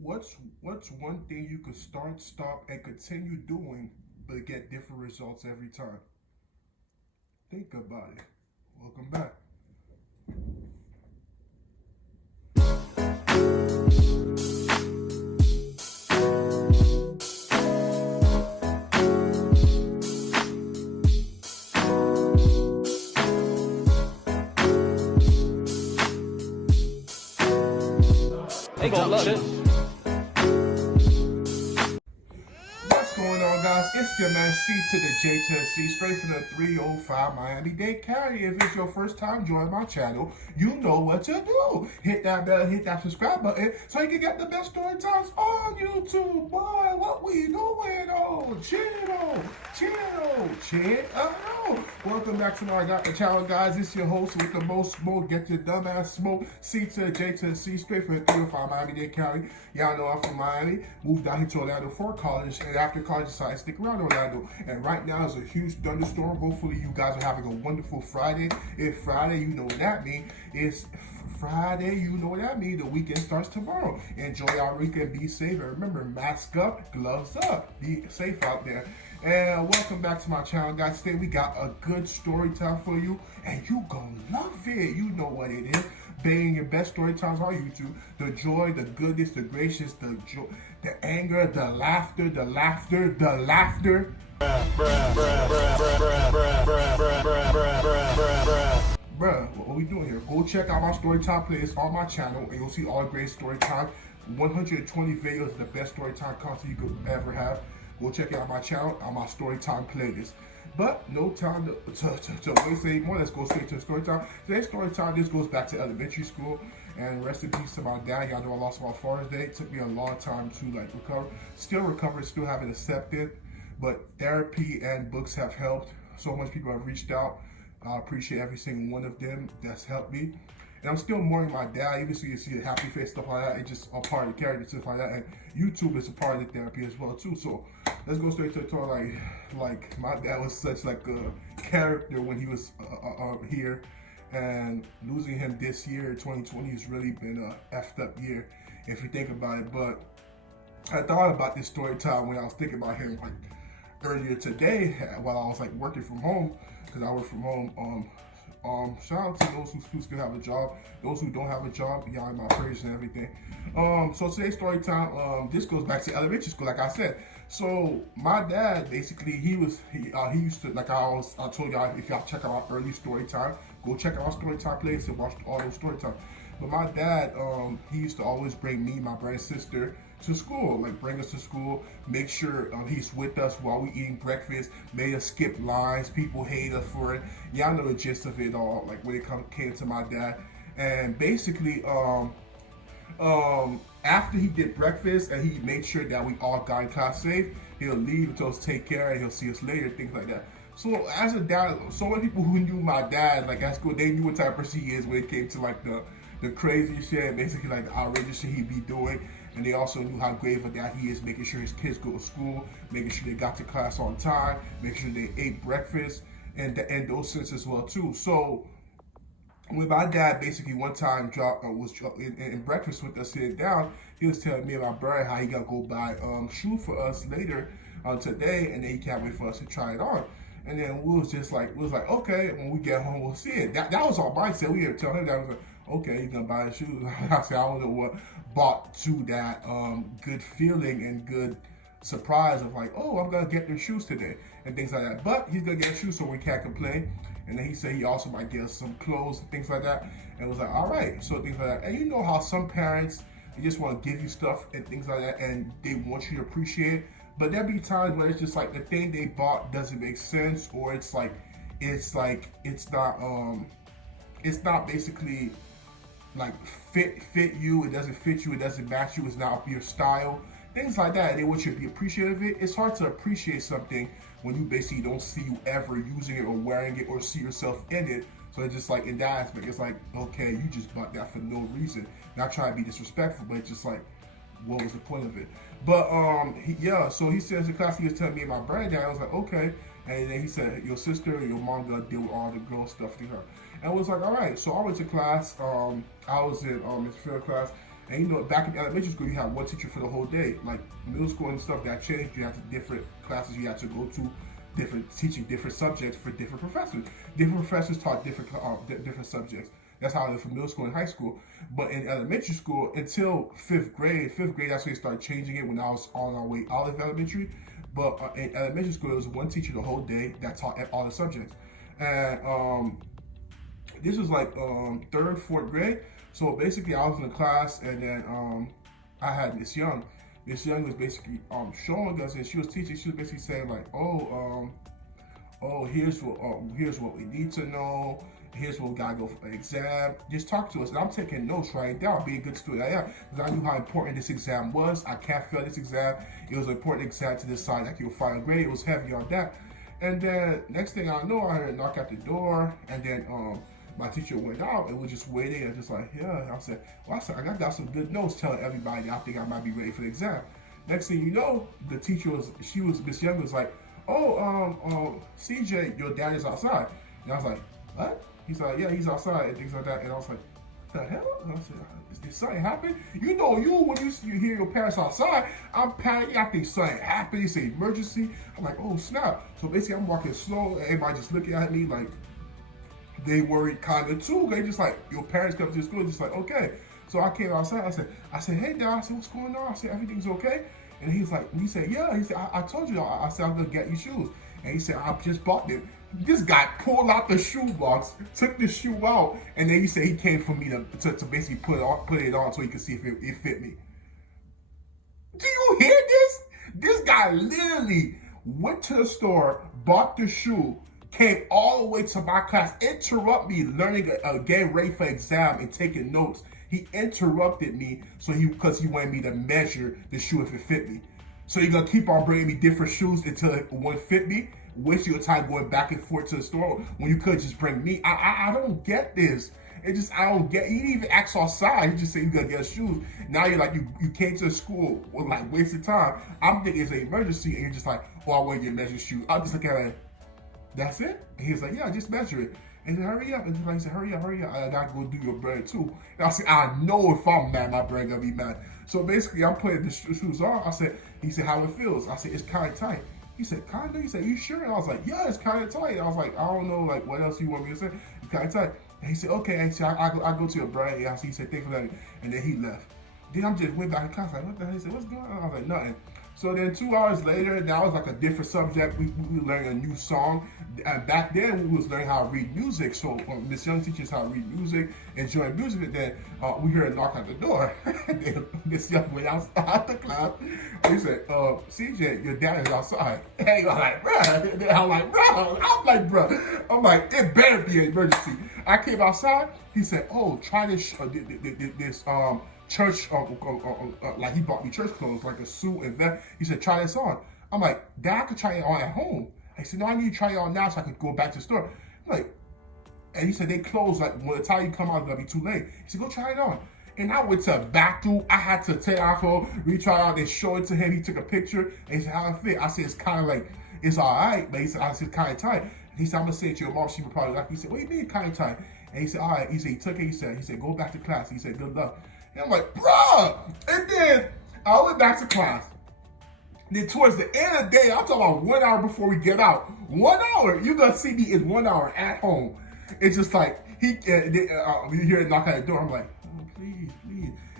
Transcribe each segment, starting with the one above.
What's one thing you could start, stop, and continue doing, but get different results every time? Think about it. Welcome back. Hey, good luck. What's going on, guys? It's your man C to the J to the C, straight from the 305 Miami-Dade County. If it's your first time joining my channel, you know what to do. Hit that bell, hit that subscribe button, so you can get the best story times on YouTube. Boy, what we doing? Oh, chill. Welcome back to my channel, guys. It's your host with the most smoke. Get your dumb ass smoke. C to the J to the C, straight from the 305 Miami-Dade County. Y'all know I'm from Miami. Moved out here to Orlando for college, and after college decided to stick around Orlando. And right now is a huge thunderstorm. Hopefully you guys are having a wonderful Friday. If Friday, you know what that means. It's Friday, you know what that means. The weekend starts tomorrow. Enjoy our weekend. Be safe. And remember, mask up, gloves up. Be safe out there. And welcome back to my channel, guys. Today we got a good story time for you, and you gonna love it. You know what it is. Banging your best story times on YouTube. The joy, the goodness, the gracious, the joy, the anger, the laughter, Bruh, what are we doing here? Go check out my Storytime playlist on my channel, and you'll see all the great Storytime. 120 videos of the best Storytime content you could ever have. Go check it out on my channel, on my Storytime playlist. But no time to waste anymore. Let's go straight to the story time. Today's story time, this goes back to elementary school. And rest in peace to my dad. Y'all know I lost my Father's Day. It took me a long time to recover. Still recovering, still haven't accepted. But therapy and books have helped. So much people have reached out. I appreciate every single one of them that's helped me. And I'm still mourning my dad. Even so you see the happy face, stuff like that. It's just a part of the character, stuff like that. And YouTube is a part of the therapy as well too. So let's go straight to the talk. Like my dad was such like a character when he was here, and losing him this year, 2020, has really been a effed up year if you think about it. But I thought about this story time when I was thinking about him like earlier today while I was like working from home, because I work from home. Shout out to those who still have a job, those who don't have a job, y'all in my prayers and everything. So today's story time, this goes back to elementary school, like I said. So my dad, basically, he used to, like I told y'all, if y'all check out our early story time, go check out our story time playlist and watch all those story time. But my dad, he used to always bring me, my brother and sister to school, like bring us to school, make sure he's with us while we eating breakfast, made us skip lines, people hate us for it. Y'all know the gist of it all, like when it came to my dad. And basically, after he did breakfast and he made sure that we all got in class safe, he'll leave until us take care and he'll see us later, things like that. So as a dad, so many people who knew my dad, like at school, they knew what type of person he is when it came to like the crazy shit, basically like the outrageous shit he'd be doing. And they also knew how great of a dad he is, making sure his kids go to school, making sure they got to class on time, making sure they ate breakfast, and those sense as well too. So when my dad basically one time was in breakfast with us sitting down, he was telling me and my brother how he got to go buy shoes for us later today, and then he can't wait for us to try it on. And then we was like, okay, when we get home, we'll see it. That was our mindset. We didn't tell him that. I was like, okay, you're gonna buy the shoes. I said, I don't know what brought to that good feeling and good surprise of like, oh, I'm gonna get their shoes today and things like that. But he's gonna get shoes, so we can't complain. And then he said he also might get us some clothes and things like that. And it was like, all right, so things like that. And you know how some parents, they just want to give you stuff and things like that, and they want you to appreciate it. But there be times where it's just like the thing they bought doesn't make sense, or it's not basically like fit you. It doesn't fit you. It doesn't match you. It's not up your style. Things like that. They want you to be appreciative of it. It's hard to appreciate something when you basically don't see you ever using it or wearing it or see yourself in it. So it's just like in that aspect, it's like, okay, you just bought that for no reason. Not trying to be disrespectful, but it's just like, what was the point of it? But so he says in class, he was telling me my brother that. I was like, okay. And then he said, your sister and your mom gonna deal with all the girl stuff to her. And I was like, all right. So I went to class. I was in his field class, And you know, back in elementary school, you had one teacher for the whole day. Like middle school and stuff got changed. You had to different classes you had to go to, different teaching different subjects for different professors. Different professors taught different subjects. That's how it is for middle school and high school. But in elementary school, until fifth grade, that's when they started changing it when I was on our way out of elementary. But in elementary school, it was one teacher the whole day that taught all the subjects. And this was like third, fourth grade. So basically, I was in the class, and then I had Miss Young. Miss Young was basically showing us, and she was teaching. She was basically saying like, here's what we need to know. Here's what we gotta go for an exam. Just talk to us. And I'm taking notes, writing down, being a good student I am, because I knew how important this exam was. I can't fail this exam. It was an important exam to decide like your final grade. It was heavy on that. And then next thing I know, I heard a knock at the door, and then my teacher went out and was just waiting and just like, yeah. I said, I got some good notes telling everybody I think I might be ready for the exam. Next thing you know, the teacher Miss Young was like, CJ, your dad is outside. And I was like, what? He's like, yeah, he's outside and things like that. And I was like, what the hell? And I said, did something happen? You know, when you hear your parents outside, I'm panicking. I think something happened. It's an emergency. I'm like, oh snap. So basically, I'm walking slow. Everybody just looking at me like they worried kind of too. They just like, your parents come to the school, just like, okay. So I came outside. I said, hey, Dad. I said, what's going on? I said, everything's okay. And he said, yeah. He said, I told you. I said, I'm gonna get you shoes. And he said, I just bought them. This guy pulled out the shoe box, took the shoe out, and then he said he came for me to basically put it on so he could see if it fit me. Do you hear this? This guy literally went to the store, bought the shoe, came all the way to my class, interrupt me learning, getting ready for exam and taking notes. He interrupted me because he wanted me to measure the shoe if it fit me. So you're gonna keep on bringing me different shoes until it won't fit me? Waste your time going back and forth to the store when you could just bring me. I don't get this. I don't get. You didn't even ask outside. You just say you gotta get shoes. Now you're like you came to the school with like wasted time. I'm thinking it's an emergency, and you're just like, oh, I want to get measured shoes. I'm just looking at it. That's it. And he's like, yeah, just measure it. And then hurry up. And he said, hurry up. I gotta go do your bread too. And I said, I know if I'm mad, my bread gonna be mad. So basically, I'm putting the shoes on. He said, how it feels. I said, it's kind of tight. He said, kind of? He said, you sure? And I was like, yeah, it's kind of tight. I was like, I don't know, like, what else you want me to say? It's kind of tight. And he said, okay. And he said, I go to your brand. Yeah, he said, thanks for that. And then he left. Then I just went back to class, like, what the hell? He said, what's going on? I was like, nothing. So then 2 hours later, that was like a different subject. We were learning a new song. And back then, we was learning how to read music. So Miss Young teaches us how to read music, enjoy music. And then we heard a knock at the door. And then Miss Young went out the class. And he said, CJ, your dad is outside. And I'm like, bruh. I'm like, it better be an emergency. I came outside. He said, oh, try this church, like he bought me church clothes, like a suit and that. He said, try this on. I'm like, Dad, I could try it on at home. I said, no, I need to try it on now so I could go back to the store. I'm like, and he said, they close, like, when the time you come out, it's gonna be too late. He said, go try it on. And I went to a bathroom. I had to take off, retry out, and show it to him. He took a picture, and he said, how it fit? I said, it's kind of like, it's all right, but he said, it's kind of tight. And he said, I'm gonna say it to your mom, she would probably like it. He said, what do you mean kind of tight? And he said, all right. He said, he took it, he said, go back to class. He said, good luck. And I'm like, bruh. And then I went back to class. Then towards the end of the day, I'm talking about 1 hour before we get out. 1 hour. You're going to see me in 1 hour at home. It's just like, you hear it knock at the door. I'm like, oh, please.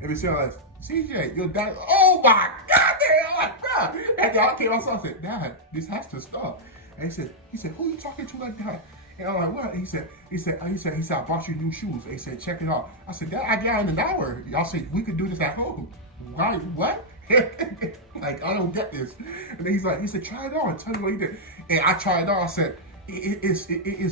And we say, like, CJ, your dad, oh my God, I'm like, bruh. And then I came outside and said, Dad, this has to stop. And he said, who are you talking to like that? And I'm like, what? And he said, I bought you new shoes. And he said, check it out. I said, Dad, I got in an hour. Y'all said we could do this at home. Why? What? Like, I don't get this. And then he said, try it on. Tell me what you did. And I tried it on. I said, it's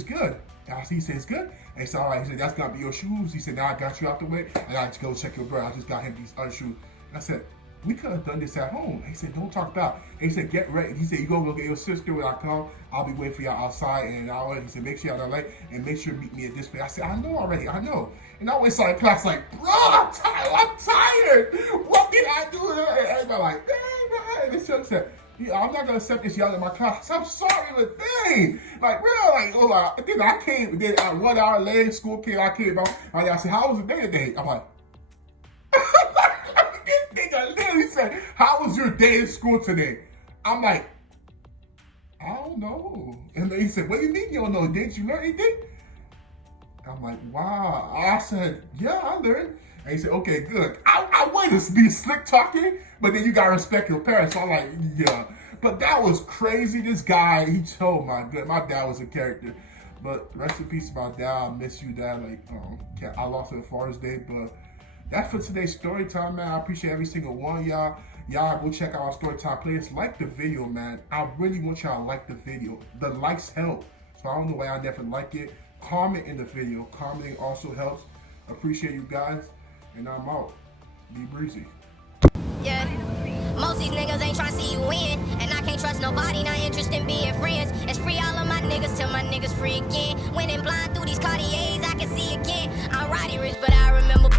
good. And he said, it's good. And he said, all right. He said, that's gonna be your shoes. He said, now I got you out the way. I got to go check your brother. I just got him these other shoes. And I said, we could have done this at home. He said, don't talk about it. And he said, get ready. He said, you go get your sister when I come. I'll be waiting for y'all outside in an hour. He said, make sure y'all are late and make sure you meet me at this place. I said, I know already. I know. And I went inside class like, bro, I'm tired. What can I do? And everybody like, dang, man. And this said, yeah, I'm not going to accept this y'all in my class. I'm sorry, but dang. Like, real, like, oh, like, then I came. Then 1 hour later, school came. I came out. I said, how was the day today? I'm like, said, how was your day in school today? I'm like, I don't know. And then he said, what do you mean you don't know? Didn't you learn anything? I'm like, wow. I said, yeah, I learned. And he said, okay, good. I wanted to be slick talking, but then you gotta respect your parents. So I'm like, yeah. But that was crazy. This guy, my dad was a character. But rest in peace, my dad. I miss you, Dad. Like, I lost it on Father's Day, but that's for today's story time, man. I appreciate every single one of y'all. Y'all go check out our Storytime playlist. Like the video, man. I really want y'all to like the video. The likes help. So I don't know why I never like it. Comment in the video. Commenting also helps. Appreciate you guys. And I'm out. Be breezy. Yeah. Most these niggas ain't tryna see you win. And I can't trust nobody, not interested in being friends. It's free all of my niggas till my niggas free again. Winning blind through these Cartiers, I can see again. I'm riding rich, but I remember